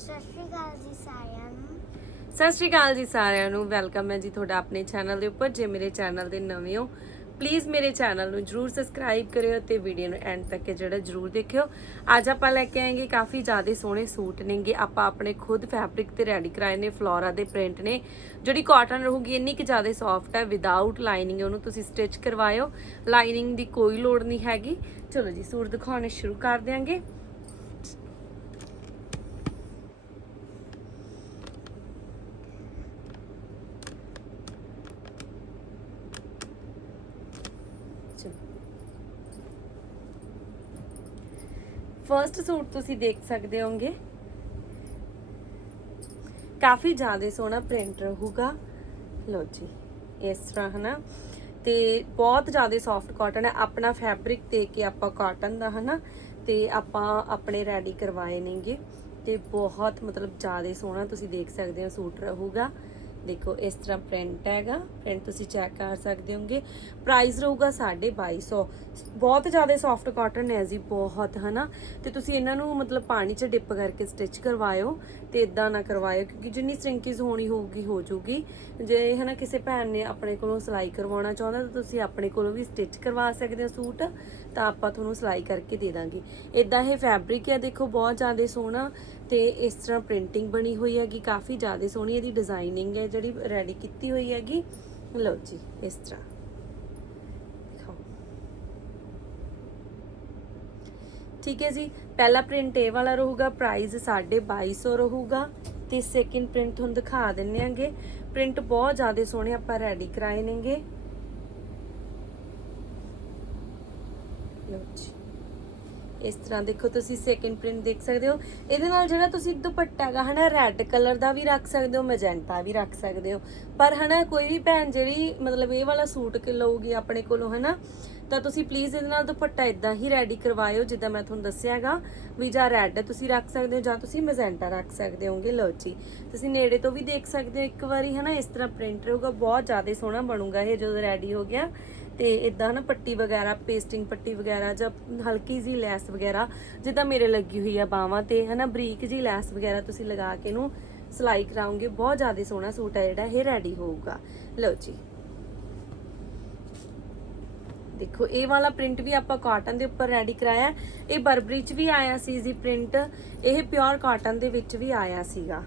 ਸਤਿ ਸ਼੍ਰੀ ਅਕਾਲ ਜੀ ਸਾਰਿਆਂ ਨੂੰ। ਸਤਿ ਸ਼੍ਰੀ ਅਕਾਲ ਜੀ ਸਾਰਿਆਂ ਨੂੰ। ਵੈਲਕਮ ਹੈ ਜੀ ਤੁਹਾਡਾ ਆਪਣੇ ਚੈਨਲ ਦੇ ਉੱਪਰ। ਜੇ ਮੇਰੇ ਚੈਨਲ ਦੇ ਨਵੇਂ ਹੋ ਪਲੀਜ਼ ਮੇਰੇ ਚੈਨਲ ਨੂੰ ਜਰੂਰ ਸਬਸਕ੍ਰਾਈਬ ਕਰਿਓ ਤੇ ਵੀਡੀਓ ਨੂੰ ਐਂਡ ਤੱਕ ਜਿਹੜਾ ਜਰੂਰ ਦੇਖਿਓ। ਅੱਜ ਆਪਾਂ ਲੈ ਕੇ ਆਏਗੇ ਕਾਫੀ ਜ਼ਿਆਦਾ ਸੋਹਣੇ ਸੂਟ ਨੇਗੇ। ਆਪਾਂ ਆਪਣੇ ਖੁਦ ਫੈਬਰਿਕ ਤੇ ਰੈਡੀ ਕਰਾਏ ਨੇ ਫਲੋਰਾ ਦੇ ਪ੍ਰਿੰਟ ਨੇ। ਜਿਹੜੀ ਕਾਟਨ ਰਹੂਗੀ, ਇੰਨੀ ਕਿ ਜ਼ਿਆਦਾ ਸੌਫਟ ਹੈ। ਵਿਦਆਊਟ ਲਾਈਨਿੰਗ ਉਹਨੂੰ ਤੁਸੀਂ ਸਟਿਚ ਕਰਵਾਇਓ। ਲਾਈਨਿੰਗ ਦੀ ਕੋਈ ਲੋੜ ਨਹੀਂ ਹੈਗੀ। ਚਲੋ ਜੀ, ਸੂਟ ਦਿਖਾਉਣੇ ਸ਼ੁਰੂ ਕਰ ਦਿਆਂਗੇ ਚਲੋ ਫਰਸਟ ਸੂਟ ਤੁਸੀਂ ਦੇਖ ਸਕਦੇ ਹੋਗੇ ਕਾਫੀ ਜ਼ਿਆਦਾ ਸੋਹਣਾ ਪ੍ਰਿੰਟ ਰਹੂਗਾ। ਲੋ ਜੀ, ਇਸ ਤਰ੍ਹਾਂ ਹਨਾ। ਤੇ ਬਹੁਤ ਜ਼ਿਆਦਾ ਸੌਫਟ ਕਾਟਨ ਹੈ। ਆਪਣਾ ਫੈਬਰਿਕ ਦੇ ਕੇ ਆਪਾਂ ਕਾਟਨ ਦਾ ਹਨਾ। ਤੇ ਆਪਾਂ ਆਪਣੇ ਰੈਡੀ ਕਰਵਾਏ ਨੇਗੇ। ਤੇ ਬਹੁਤ ਮਤਲਬ ਜ਼ਿਆਦਾ ਸੋਹਣਾ ਤੁਸੀਂ ਦੇਖ ਸਕਦੇ ਹੋ ਸੂਟ ਰਹੂਗਾ। ਦੇਖੋ, ਇਸ ਤਰ੍ਹਾਂ ਪ੍ਰਿੰਟ ਹੈਗਾ। ਪ੍ਰਿੰਟ ਤੁਸੀਂ ਚੈੱਕ ਕਰ ਸਕਦੇ ਹੋਗੇ। ਪ੍ਰਾਈਸ ਰਹੂਗਾ 2250 ਬਹੁਤ ਜ਼ਿਆਦਾ ਸੌਫਟ ਕਾਟਨ ਹੈ ਜੀ, ਬਹੁਤ, ਹਨਾ? ਤੇ ਤੁਸੀਂ ਇਹਨਾਂ ਨੂੰ ਮਤਲਬ ਪਾਣੀ 'ਚ ਡਿਪ ਕਰਕੇ ਸਟਿਚ ਕਰਵਾਇਓ ਤੇ ਇਦਾਂ ਨਾ ਕਰਵਾਇਓ, ਕਿਉਂਕਿ ਜਿੰਨੀ ਸ੍ਰਿੰਕੇਜ ਹੋਣੀ ਹੋਊਗੀ, ਹੋ ਜਾਊਗੀ। ਜੇ, ਹਨਾ, ਕਿਸੇ ਭੈਣ ਨੇ ਆਪਣੇ ਕੋਲੋਂ ਸਿਲਾਈ ਕਰਵਾਉਣਾ ਚਾਹੁੰਦਾ ਤਾਂ ਤੁਸੀਂ ਆਪਣੇ ਕੋਲੋਂ ਵੀ ਸਟਿਚ ਕਰਵਾ ਸਕਦੇ ਹੋ ਸੂਟ, ਤਾਂ ਆਪਾਂ ਤੁਹਾਨੂੰ ਸਿਲਾਈ ਕਰਕੇ ਦੇ ਦਾਂਗੇ। ਇਦਾਂ ਇਹ ਫੈਬਰਿਕ ਹੈ, ਦੇਖੋ, ਬਹੁਤ ਜ਼ਿਆਦਾ ਸੋਹਣਾ ਤੇ ਇਸ ਤਰ੍ਹਾਂ ਪ੍ਰਿੰਟਿੰਗ ਬਣੀ ਹੋਈ ਹੈਗੀ, ਕਾਫੀ ਜ਼ਿਆਦਾ ਸੋਹਣੀ ਇਹਦੀ ਡਿਜ਼ਾਈਨਿੰਗ ਹੈ, ਜਿਹੜੀ ਰੈਡੀ ਕੀਤੀ ਹੋਈ ਹੈਗੀ। ਲਓ ਜੀ, ਇਸ ਤਰ੍ਹਾਂ। ਠੀਕ ਹੈ ਜੀ, ਪਹਿਲਾ ਪ੍ਰਿੰਟ ਇਹ ਵਾਲਾ ਰਹੂਗਾ ਪ੍ਰਾਈਸ 2250 ਰਹੂਗਾ ਤੇ ਸੈਕਿੰਡ ਪ੍ਰਿੰਟ ਤੁਹਾਨੂੰ ਦਿਖਾ ਦਿੰਨੇ ਆਂਗੇ। ਪ੍ਰਿੰਟ ਬਹੁਤ ਜ਼ਿਆਦਾ ਸੋਹਣੇ ਆਪਾਂ ਰੈਡੀ ਕਰਾਏ ਨੇਗੇ। ਲਓ ਜੀ। ਇਸ ਤਰ੍ਹਾਂ ਦੇਖੋ ਤੁਸੀਂ ਸੈਕਿੰਡ ਪ੍ਰਿੰਟ ਦੇਖ ਸਕਦੇ ਹੋ। ਇਹਦੇ ਨਾਲ ਜਿਹੜਾ ਤੁਸੀਂ ਦੁਪੱਟਾ ਹੈਗਾ ਹਨਾ ਰੈੱਡ ਕਲਰ ਦਾ ਵੀ ਰੱਖ ਸਕਦੇ ਹੋ ਮੈਜੈਂਟਾ ਵੀ ਰੱਖ ਸਕਦੇ ਹੋ। ਪਰ ਹਨਾ, ਕੋਈ ਵੀ ਭੈਣ ਜਿਹੜੀ ਮਤਲਬ ਇਹ ਵਾਲਾ ਸੂਟ ਕਿ ਲਊਗੀ ਆਪਣੇ ਕੋਲੋਂ ਹਨਾ, ਤਾਂ ਤੁਸੀਂ ਪਲੀਜ਼ ਇਹਦੇ ਨਾਲ ਦੁਪੱਟਾ ਇਦਾਂ ਹੀ ਰੈਡੀ ਕਰਵਾਇਓ, ਜਿੱਦਾਂ ਮੈਂ ਤੁਹਾਨੂੰ ਦੱਸਿਆ ਹੈਗਾ, ਵੀ ਜਾਂ ਰੈੱਡ ਤੁਸੀਂ ਰੱਖ ਸਕਦੇ ਹੋ ਜਾਂ ਤੁਸੀਂ ਮੈਜੈਂਟਾ ਰੱਖ ਸਕਦੇ ਹੋਗੇ ਲਓ ਜੀ, ਤੁਸੀਂ ਨੇੜੇ ਤੋਂ ਵੀ ਦੇਖ ਸਕਦੇ ਹੋ ਇੱਕ ਵਾਰੀ ਹਨਾ, ਇਸ ਤਰ੍ਹਾਂ ਪ੍ਰਿੰਟ ਰਹੂਗਾ, ਬਹੁਤ ਜ਼ਿਆਦਾ ਸੋਹਣਾ ਬਣੂਗਾ ਇਹ ਜਦੋਂ ਰੈਡੀ ਹੋ ਗਿਆ। ਤੇ ਇਦਾਂ ਨਾ ਪੱਟੀ ਵਗੈਰਾ ਪੇਸਟਿੰਗ ਪੱਟੀ ਵਗੈਰਾ ਜਾਂ ਹਲਕੀ ਜੀ ਲੈਸ ਵਗੈਰਾ ਜਿੱਦਾਂ ਮੇਰੇ ਲੱਗੀ ਹੋਈ ਆ ਬਾਹਾਂ ਤੇ ਹਨਾ ਬਰੀਕ ਜੀ ਲੈਸ ਵਗੈਰਾ ਤੁਸੀਂ ਲਗਾ ਕੇ ਇਹਨੂੰ ਸਿਲਾਈ ਕਰਾਉਂਗੇ, ਬਹੁਤ ਜ਼ਿਆਦਾ ਸੋਹਣਾ ਸੂਟ ਹੈ ਜਿਹੜਾ, ਇਹ ਰੈਡੀ ਹੋਊਗਾ। ਲਓ ਜੀ। ਦੇਖੋ, ਇਹ ਵਾਲਾ ਪ੍ਰਿੰਟ ਵੀ ਆਪਾਂ ਕਾਟਨ ਦੇ ਉੱਪਰ ਰੈਡੀ ਕਰਾਇਆ। ਇਹ ਬਰਬਰੀ ਚ ਵੀ ਆਇਆ ਸੀ ਜੀ ਪ੍ਰਿੰਟ ਇਹ ਪਿਓਰ ਕਾਟਨ ਦੇ ਵਿੱਚ ਵੀ ਆਇਆ ਸੀਗਾ।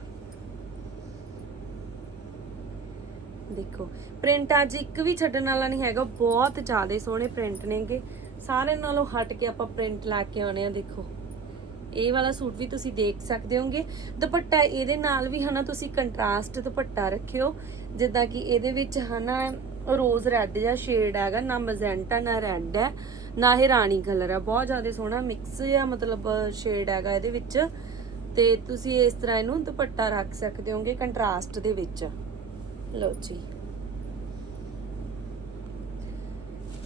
ਦੇਖੋ ਪ੍ਰਿੰਟ ਅੱਜ ਇੱਕ ਵੀ ਛੱਡਣ ਵਾਲਾ ਨਹੀਂ ਹੈਗਾ, ਬਹੁਤ ਜ਼ਿਆਦਾ ਸੋਹਣੇ ਪ੍ਰਿੰਟ ਨੇਗੇ। ਸਾਰਿਆਂ ਨਾਲੋਂ ਹਟ ਕੇ ਆਪਾਂ ਪ੍ਰਿੰਟ ਲਾ ਕੇ ਆਉਣੇ ਆ, ਦੇਖੋ। ਇਹ ਵਾਲਾ ਸੂਟ ਵੀ ਤੁਸੀਂ ਦੇਖ ਸਕਦੇ ਹੋਗੇ। ਦੁਪੱਟਾ ਇਹਦੇ ਨਾਲ ਵੀ ਹਨਾ, ਤੁਸੀਂ ਕੰਟਰਾਸਟ ਦੁਪੱਟਾ ਰੱਖਿਓ। ਜਿੱਦਾਂ ਕਿ ਇਹਦੇ ਵਿੱਚ ਹਨਾ ਰੋਜ਼ ਰੈੱਡ ਜਿਹਾ ਸ਼ੇਡ ਹੈਗਾ, ਨਾ ਮਜੈਂਟਾ ਨਾ ਰੈੱਡ ਹੈ, ਨਾ ਇਹ ਰਾਣੀ ਕਲਰ ਹੈ ਬਹੁਤ ਜ਼ਿਆਦਾ ਸੋਹਣਾ ਮਿਕਸ ਜਿਹਾ ਮਤਲਬ ਸ਼ੇਡ ਹੈਗਾ ਇਹਦੇ ਵਿੱਚ। ਤੇ ਤੁਸੀਂ ਇਸ ਤਰ੍ਹਾਂ ਇਹਨੂੰ ਦੁਪੱਟਾ ਰੱਖ ਸਕਦੇ ਹੋਗੇ ਕੰਟਰਾਸਟ ਦੇ ਵਿੱਚ। ਲਓ ਜੀ।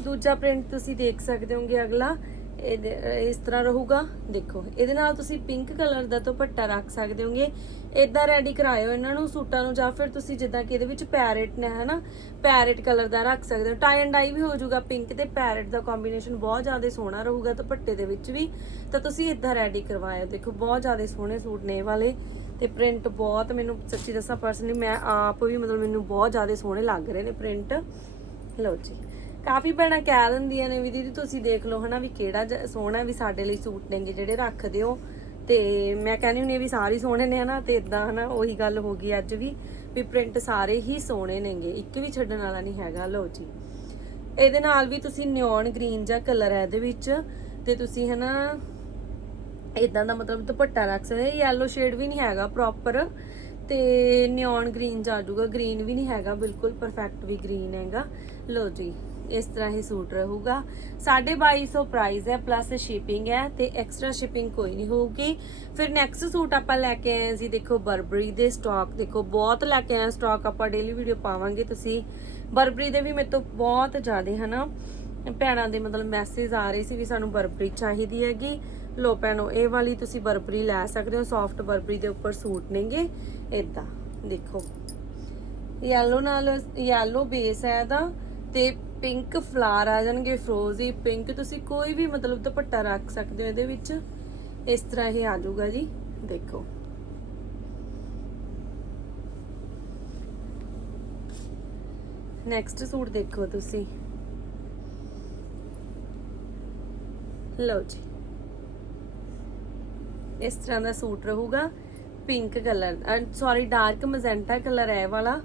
ਦੂਜਾ ਪ੍ਰਿੰਟ ਤੁਸੀਂ ਦੇਖ ਸਕਦੇ ਹੋਗੇ ਅਗਲਾ। ਇਹਦੇ ਇਸ ਤਰ੍ਹਾਂ ਰਹੂਗਾ। ਦੇਖੋ, ਇਹਦੇ ਨਾਲ ਤੁਸੀਂ ਪਿੰਕ ਕਲਰ ਦਾ ਦੁਪੱਟਾ ਰੱਖ ਸਕਦੇ ਹੋਗੇ। ਇਦਾਂ ਰੈਡੀ ਕਰਾਇਓ ਇਹਨਾਂ ਨੂੰ, ਸੂਟਾਂ ਨੂੰ, ਜਾਂ ਫਿਰ ਤੁਸੀਂ ਜਿੱਦਾਂ ਕਿ ਇਹਦੇ ਵਿੱਚ ਪੈਰਟ ਨੇ, ਹਨਾ? ਪੈਰਟ ਕਲਰ ਦਾ ਰੱਖ ਸਕਦੇ ਹੋ। ਟਾਈ ਐਂਡ ਡਾਈ ਵੀ ਹੋ ਜਾਊਗਾ ਪਿੰਕ ਤੇ ਪੈਰਟ ਦਾ ਕੰਬੀਨੇਸ਼ਨ ਬਹੁਤ ਜ਼ਿਆਦਾ ਸੋਹਣਾ ਰਹੂਗਾ ਦੁਪੱਟੇ ਦੇ ਵਿੱਚ ਵੀ। ਤਾਂ ਤੁਸੀਂ ਇਦਾਂ ਰੈਡੀ ਕਰਵਾਇਓ। ਦੇਖੋ, ਬਹੁਤ ਜ਼ਿਆਦਾ ਸੋਹਣੇ ਸੂਟ ਨੇ ਇਹ ਵਾਲੇ ਤੇ ਪ੍ਰਿੰਟ ਬਹੁਤ ਮੈਨੂੰ ਸੱਚੀ ਦੱਸਾਂ ਪਰਸਨਲੀ ਮੈਂ ਆਪ ਵੀ ਮਤਲਬ ਮੈਨੂੰ ਬਹੁਤ ਜ਼ਿਆਦਾ ਸੋਹਣੇ ਲੱਗ ਰਹੇ ਨੇ ਪ੍ਰਿੰਟ ਲਓ ਜੀ। ਕਾਫੀ ਭੈਣਾਂ ਕਹਿ ਦਿੰਦੀਆਂ ਨੇ ਵੀ ਦੀਦੀ ਤੁਸੀਂ ਦੇਖ ਲਓ ਹਨਾ ਵੀ ਕਿਹੜਾ ਜ- ਸੋਹਣਾ ਵੀ ਸਾਡੇ ਲਈ ਸੂਟ ਨੇਗੇ ਜਿਹੜੇ ਰੱਖਦੇ ਹੋ। ਤੇ ਮੈਂ ਕਹਿੰਦੀ ਹੁੰਦੀ ਹਾਂ ਵੀ ਸਾਰੇ ਹੀ ਸੋਹਣੇ ਨੇ ਹਨਾ, ਤੇ ਇਦਾਂ ਹਨਾ ਉਹੀ ਗੱਲ ਹੋ ਗਈ ਅੱਜ ਵੀ ਵੀ ਪ੍ਰਿੰਟ ਸਾਰੇ ਹੀ ਸੋਹਣੇ ਨੇਗੇ, ਇੱਕ ਵੀ ਛੱਡਣ ਵਾਲਾ ਨਹੀਂ ਹੈਗਾ, ਲਓ ਜੀ। ਇਹਦੇ ਨਾਲ ਵੀ ਤੁਸੀਂ ਨਿਓਨ ਗ੍ਰੀਨ ਜਾਂ ਕਲਰ ਹੈ ਇਹਦੇ ਵਿੱਚ, ਤੇ ਤੁਸੀਂ ਹਨਾ ਇਦਾਂ ਦਾ ਮਤਲਬ ਦੁਪੱਟਾ ਰੱਖ ਸਕਦੇ ਯੈਲੋ ਸ਼ੇਡ ਵੀ ਨਹੀਂ ਹੈਗਾ ਪ੍ਰੋਪਰ ਤੇ ਨਿਓਨ ਗ੍ਰੀਨ ਜਾ ਜਾਊਗਾ ਗ੍ਰੀਨ ਵੀ ਨਹੀਂ ਹੈਗਾ, ਬਿਲਕੁਲ ਪਰਫੈਕਟ ਵੀ ਗ੍ਰੀਨ ਹੈਗਾ ਲੋ ਜੀ। ਇਸ ਤਰ੍ਹਾਂ ਹੀ ਸੂਟ ਰਹੂਗਾ। 2250 ਪ੍ਰਾਈਸ ਹੈ ਪਲੱਸ ਸ਼ਿਪਿੰਗ ਹੈ ਤੇ ਐਕਸਟਰਾ ਸ਼ਿਪਿੰਗ ਕੋਈ ਨਹੀਂ ਹੋਊਗੀ। ਫਿਰ ਨੈਕਸਟ ਸੂਟ ਆਪਾਂ ਲੈ ਕੇ ਆਏ ਹਾਂ ਜੀ, ਦੇਖੋ ਬਰਬਰੀ ਦੇ ਸਟਾਕ ਦੇਖੋ, ਬਹੁਤ ਲੈ ਕੇ ਆਏ ਸਟਾਕ ਆਪਾਂ ਡੇਲੀ ਵੀਡੀਓ ਪਾਵਾਂਗੇ ਤੁਸੀਂ। ਬਰਬਰੀ ਦੇ ਵੀ ਮੇਰੇ ਤੋਂ ਬਹੁਤ ਜ਼ਿਆਦਾ ਹਨਾ, ਭੈਣਾਂ ਦੇ ਮਤਲਬ ਮੈਸੇਜ ਆ ਰਹੇ ਸੀ ਵੀ ਸਾਨੂੰ ਬਰਬਰੀ ਚਾਹੀਦੀ ਹੈਗੀ। ਲੋ ਭੈਣੋ, ਇਹ ਵਾਲੀ ਤੁਸੀਂ ਬਰਬਰੀ ਲੈ ਸਕਦੇ ਹੋ ਸੌਫਟ ਬਰਬਰੀ ਦੇ ਉੱਪਰ ਸੂਟ ਨੇਗੇ। ਇਦਾਂ ਦੇਖੋ। ਯੈਲੋ ਨਾਲ ਯੈਲੋ ਬੇਸ ਹੈ ਇਹਦਾ ਤੇ ਪਿੰਕ ਫਲਾਰ ਆ ਜਾਣਗੇ ਫਰੋਜ਼ੀ ਪਿੰਕ ਤੁਸੀਂ ਕੋਈ ਵੀ ਮਤਲਬ ਦੁਪੱਟਾ ਰੱਖ ਸਕਦੇ ਹੋ ਇਹਦੇ ਵਿੱਚ। ਇਸ ਤਰ੍ਹਾਂ ਇਹ ਆ ਜਾਊਗਾ ਜੀ, ਦੇਖੋ। ਨੈਕਸਟ ਸੂਟ ਦੇਖੋ ਤੁਸੀਂ। ਲਓ ਜੀ। ਇਸ ਤਰ੍ਹਾਂ ਦਾ ਸੂਟ ਰਹੂਗਾ pink colour sorry dark magenta colour ਹੈ ਵਾਲਾ।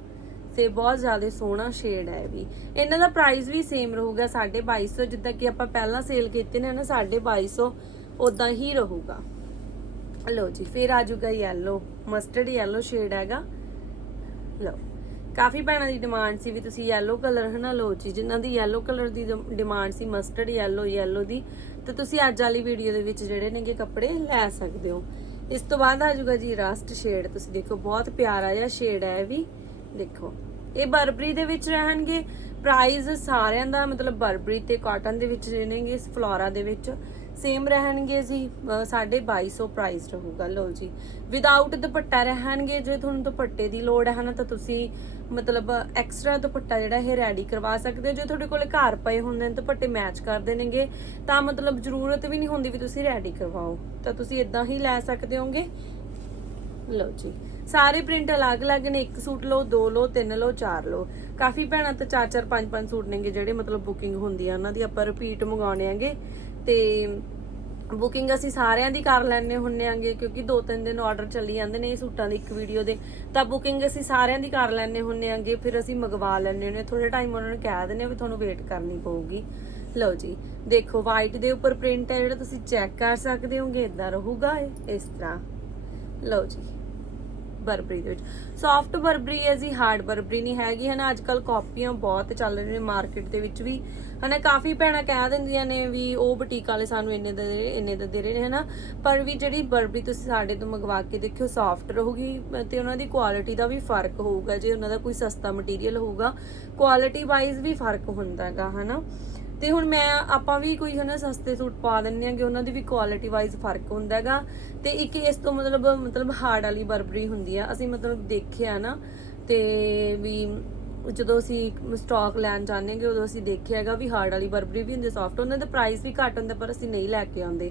ਤੇ ਬਹੁਤ ਜ਼ਿਆਦਾ ਸੋਹਣਾ ਸ਼ੇਡ ਹੈ ਇਹ ਵੀ। ਇਹਨਾਂ ਦਾ ਪ੍ਰਾਈਸ ਵੀ ਸੇਮ ਰਹੂਗਾ 2250 ਜਿੱਦਾਂ ਕਿ ਆਪਾਂ ਪਹਿਲਾਂ ਸੇਲ ਕੀਤੇ ਨੇ ਨਾ 2250 ਉਦਾਂ ਹੀ ਰਹੂਗਾ। ਲਓ ਜੀ, ਫਿਰ ਆ ਜੂਗਾ ਯੈਲੋ ਮਸਟਰਡ yellow ਸ਼ੇਡ ਹੈਗਾ। ਲਓ, ਕਾਫੀ ਭੈਣਾਂ ਦੀ ਡਿਮਾਂਡ ਸੀ ਵੀ ਤੁਸੀਂ yellow ਕਲਰ ਹਨਾ, ਲਓ ਜੀ, ਜਿਨ੍ਹਾਂ ਦੀ ਯੈਲੋ ਕਲਰ ਦੀ ਡਿਮਾਂਡ ਸੀ ਮਸਟਰਡ yellow yellow ਦੀ, ਤੇ ਤੁਸੀਂ ਅੱਜ ਵਾਲੀ ਵੀਡੀਓ ਦੇ ਵਿੱਚ ਜਿਹੜੇ ਨੇਗੇ ਕੱਪੜੇ ਲੈ ਸਕਦੇ ਹੋ। ਇਸ ਤੋਂ ਬਾਅਦ ਆ ਜੂਗਾ ਜੀ ਰਸਟ ਸ਼ੇਡ ਤੁਸੀਂ ਦੇਖੋ, ਬਹੁਤ ਪਿਆਰਾ ਜਿਹਾ ਸ਼ੇਡ ਹੈ ਇਹ ਵੀ। ਦੇਖੋ ਇਹ ਬਰਬਰੀ ਦੇ ਵਿੱਚ ਰਹਿਣਗੇ। ਪ੍ਰਾਈਸ ਸਾਰਿਆਂ ਦਾ ਮਤਲਬ ਬਰਬਰੀ ਤੇ ਕਾਟਨ ਦੇ ਵਿੱਚ ਰਹਿਣਗੇ, ਇਸ ਫਲੋਰਾ ਦੇ ਵਿੱਚ। ਸੇਮ ਰਹਿਣਗੇ ਜੀ, ਅਹ 2250 ਪ੍ਰਾਈਸ ਰਹੂਗਾ, ਲਓ ਜੀ। ਵਿਦਆਊਟ ਦੁਪੱਟਾ ਰਹਿਣਗੇ, ਜੇ ਤੁਹਾਨੂੰ ਦੁਪੱਟੇ ਦੀ ਲੋੜ ਹੈ ਨਾ, ਤਾਂ ਤੁਸੀਂ ਮਤਲਬ ਐਕਸਟਰਾ ਦੁਪੱਟਾ ਜਿਹੜਾ ਇਹ ਰੈਡੀ ਕਰਵਾ ਸਕਦੇ ਹੋ। ਜੇ ਤੁਹਾਡੇ ਕੋਲ ਘਰ ਪਏ ਹੁੰਦੇ ਨੇ, ਦੁਪੱਟੇ ਮੈਚ ਕਰਦੇ ਨੇਗੇ ਤਾਂ ਮਤਲਬ ਜ਼ਰੂਰਤ ਵੀ ਨਹੀਂ ਹੁੰਦੀ ਵੀ ਤੁਸੀਂ ਰੈਡੀ ਕਰਵਾਓ। ਤਾਂ ਤੁਸੀਂ ਇਦਾਂ ਹੀ ਲੈ ਸਕਦੇ ਹੋਗੇ। ਲਓ ਜੀ। ਸਾਰੇ ਪ੍ਰਿੰਟ ਅਲੱਗ-ਅਲੱਗ ਨੇ, ਇੱਕ ਸੂਟ ਲਓ, ਦੋ ਲਓ, ਤਿੰਨ ਲਓ, ਚਾਰ ਲਓ। ਕਾਫੀ ਭੈਣਾਂ ਤਾਂ ਚਾਰ ਚਾਰ, ਪੰਜ ਪੰਜ ਸੂਟ ਨੇਗੇ ਜਿਹੜੇ ਮਤਲਬ ਬੁਕਿੰਗ ਹੁੰਦੀ ਆ ਉਹਨਾਂ ਦੀ ਆਪਾਂ ਰਿਪੀਟ ਮੰਗਾਉਣੇ ਆਂਗੇ। ਤੇ ਬੁਕਿੰਗ ਅਸੀਂ ਸਾਰਿਆਂ ਦੀ ਕਰ ਲੈਣੇ ਹੁੰਨੇ ਆਂਗੇ, ਕਿਉਂਕਿ ਦੋ, ਤਿੰਨ ਦਿਨ ਆਰਡਰ ਚੱਲੀ ਜਾਂਦੇ ਨੇ ਇਹ ਸੂਟਾਂ ਦੀ ਇੱਕ ਵੀਡੀਓ ਦੇ। ਤਾਂ ਬੁਕਿੰਗ ਅਸੀਂ ਸਾਰਿਆਂ ਦੀ ਕਰ ਲੈਣੇ ਹੁੰਨੇ ਆਂਗੇ, ਫਿਰ ਅਸੀਂ ਮੰਗਵਾ ਲੈਣੇ ਨੇ ਥੋੜੇ ਟਾਈਮ ਉਹਨਾਂ ਨੂੰ ਕਹਿ ਦਿੰਦੇ ਆ ਵੀ ਤੁਹਾਨੂੰ ਵੇਟ ਕਰਨੀ ਪਊਗੀ। ਲਓ ਜੀ, ਦੇਖੋ ਵਾਈਟ ਦੇ ਉੱਪਰ ਪ੍ਰਿੰਟ ਹੈ, ਜਿਹੜਾ ਤੁਸੀਂ ਚੈੱਕ ਕਰ ਸਕਦੇ ਹੋਗੇ ਇਦਾਂ ਰਹੂਗਾ ਇਹ, ਇਸ ਤਰ੍ਹਾਂ। ਲਓ ਜੀ। ਬਰਬਰੀ ਦੇ ਵਿੱਚ। ਸੌਫਟ ਬਰਬਰੀ ਹੈ ਜੀ ਹਾਰਡ ਬਰਬਰੀ ਨਹੀਂ ਹੈਗੀ, ਹਨਾ? ਅੱਜ ਕੱਲ ਕਾਪੀਆਂ ਬਹੁਤ ਚੱਲ ਰਹੀਆਂ ਨੇ ਮਾਰਕੀਟ ਦੇ ਵਿੱਚ ਵੀ। ਹਨਾ, ਕਾਫੀ ਭੈਣਾਂ ਕਹਿ ਦਿੰਦੀਆਂ ਨੇ ਵੀ ਉਹ ਬੁਟੀਕ ਵਾਲੇ ਸਾਨੂੰ ਇੰਨੇ ਦਾ ਦੇ ਰਹੇ ਇੰਨੇ ਦਾ ਦੇ ਰਹੇ ਨੇ, ਹਨਾ? ਪਰ ਵੀ ਜਿਹੜੀ ਬਰਬਰੀ ਤੁਸੀਂ ਸਾਡੇ ਤੋਂ ਮੰਗਵਾ ਕੇ ਦੇਖਿਓ ਸੌਫਟ ਰਹੂਗੀ ਤੇ ਉਹਨਾਂ ਦੀ ਕੁਆਲਿਟੀ ਦਾ ਵੀ ਫ਼ਰਕ ਹੋਊਗਾ। ਜੇ ਉਹਨਾਂ ਦਾ ਕੋਈ ਸਸਤਾ ਮਟੀਰੀਅਲ ਹੋਊਗਾ ਕੁਆਲਿਟੀ ਵਾਈਜ਼ ਵੀ ਫ਼ਰਕ ਹੁੰਦਾ ਹੈਗਾ, ਹਨਾ? ਤੇ ਹੁਣ ਮੈਂ, ਆਪਾਂ ਵੀ ਕੋਈ ਹਨਾ ਸਸਤੇ ਸੂਟ ਪਾ ਦਿੰਨੇ ਆਂਗੇ ਉਹਨਾਂ ਦੀ ਵੀ ਕੁਆਲਿਟੀ ਵਾਈਜ਼ ਫ਼ਰਕ ਹੁੰਦਾ ਹੈਗਾ। ਤੇ ਇੱਕ ਇਸ ਤੋਂ ਮਤਲਬ ਮਤਲਬ ਹਾਰਡ ਵਾਲੀ ਬਰਬਰੀ ਹੁੰਦੀ ਆ। ਅਸੀਂ ਮਤਲਬ ਦੇਖਿਆ ਨਾ, ਤੇ ਵੀ ਜਦੋਂ ਅਸੀਂ ਸਟਾਕ ਲੈਣ ਜਾਂਦੇਗੇ ਉਦੋਂ ਅਸੀਂ ਦੇਖਿਆ ਹੈਗਾ ਵੀ ਹਾਰਡ ਵਾਲੀ ਬਰਬਰੀ ਵੀ ਹੁੰਦੀ ਸੌਫਟ ਉਹਨਾਂ ਦਾ ਪ੍ਰਾਈਸ ਵੀ ਘੱਟ ਹੁੰਦਾ, ਪਰ ਅਸੀਂ ਨਹੀਂ ਲੈ ਕੇ ਆਉਂਦੇ।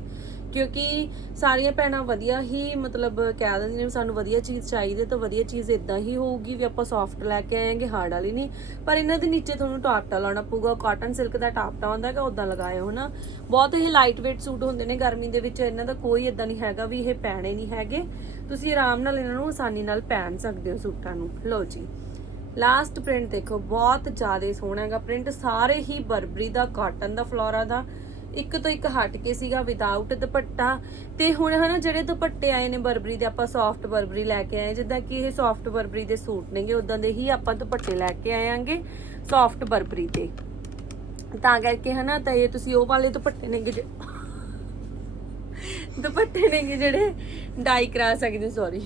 ਕਿਉਂਕਿ ਸਾਰੀਆਂ ਭੈਣਾਂ ਵਧੀਆ ਹੀ ਮਤਲਬ ਕਹਿ ਦਿੰਦੇ ਨੇ ਵੀ ਸਾਨੂੰ ਵਧੀਆ ਚੀਜ਼ ਚਾਹੀਦੀ ਹੈ ਤਾਂ ਵਧੀਆ ਚੀਜ਼ ਇਦਾਂ ਹੀ ਹੋਊਗੀ ਵੀ ਆਪਾਂ ਸੌਫਟ ਲੈ ਕੇ ਆਏਗੇ ਹਾਰਡ ਵਾਲੀ ਨਹੀਂ। ਪਰ ਇਹਨਾਂ ਦੇ ਨੀਚੇ ਤੁਹਾਨੂੰ ਟਾਪਟਾ ਲਾਉਣਾ ਪਊਗਾ ਕਾਟਨ ਸਿਲਕ ਦਾ ਟਾਪਟਾ ਹੁੰਦਾ ਹੈਗਾ ਉਦਾਂ ਲਗਾਇਓ, ਹਨਾ। ਬਹੁਤ ਹੀ ਲਾਈਟ weight ਸੂਟ ਹੁੰਦੇ ਨੇ ਗਰਮੀ ਦੇ ਵਿੱਚ, ਇਹਨਾਂ ਦਾ ਕੋਈ ਇਦਾਂ ਨਹੀਂ ਹੈਗਾ ਵੀ ਇਹ ਪੈਣੇ ਨਹੀਂ ਹੈਗੇ। ਤੁਸੀਂ ਆਰਾਮ ਨਾਲ ਇਹਨਾਂ ਨੂੰ ਆਸਾਨੀ ਨਾਲ ਪਹਿਨ ਸਕਦੇ ਹੋ ਸੂਟਾਂ ਨੂੰ। ਲਓ ਜੀ। ਲਾਸਟ ਪ੍ਰਿੰਟ ਦੇਖੋ, ਬਹੁਤ ਜ਼ਿਆਦਾ ਸੋਹਣਾ ਹੈਗਾ ਪ੍ਰਿੰਟ ਸਾਰੇ ਹੀ ਬਰਬਰੀ ਦਾ ਕਾਟਨ ਦਾ ਫਲੋਰਾ ਦਾ। ਇੱਕ ਤੋਂ ਇੱਕ ਹਟ ਕੇ ਸੀਗਾ ਵਿਦਆਊਟ ਦੁਪੱਟਾ। ਤੇ ਹੁਣ ਹਨਾ ਜਿਹੜੇ ਦੁਪੱਟੇ ਆਏ ਨੇ ਬਰਬਰੀ ਦੇ, ਆਪਾਂ ਸੌਫਟ ਬਰਬਰੀ ਲੈ ਕੇ ਆਏ। ਜਿੱਦਾਂ ਕਿ ਇਹ ਸੌਫਟ ਬਰਬਰੀ ਦੇ ਸੂਟ ਨੇਗੇ ਉਦਾਂ ਦੇ ਹੀ ਆਪਾਂ ਦੁਪੱਟੇ ਲੈ ਕੇ ਆਏਾਂਗੇ ਸੌਫਟ ਬਰਬਰੀ ਦੇ ਤਾਂ ਕਰਕੇ ਹਨਾ ਤਾਂ ਇਹ ਤੁਸੀਂ ਉਹ ਵਾਲੇ ਦੁਪੱਟੇ ਨੇਗੇ ਦੁਪੱਟੇ ਨੇਗੇ ਜਿਹੜੇ ਡਾਈ ਕਰਾ ਸਕਦੇ ਸੌਰੀ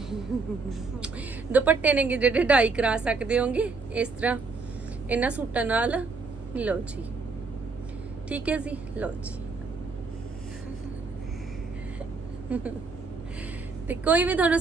ਦੁਪੱਟੇ ਨੇਗੇ ਜਿਹੜੇ ਡਾਈ ਕਰਾ ਸਕਦੇ ਹੋਗੇ, ਇਸ ਤਰ੍ਹਾਂ ਇਹਨਾਂ ਸੂਟਾਂ ਨਾਲ। ਲਓ ਜੀ। ਠੀਕ ਹੈ ਜੀ ਲਓ ਜੀ। ਤੇ ਕੋਈ ਵੀ ਤੁਹਾਨੂੰ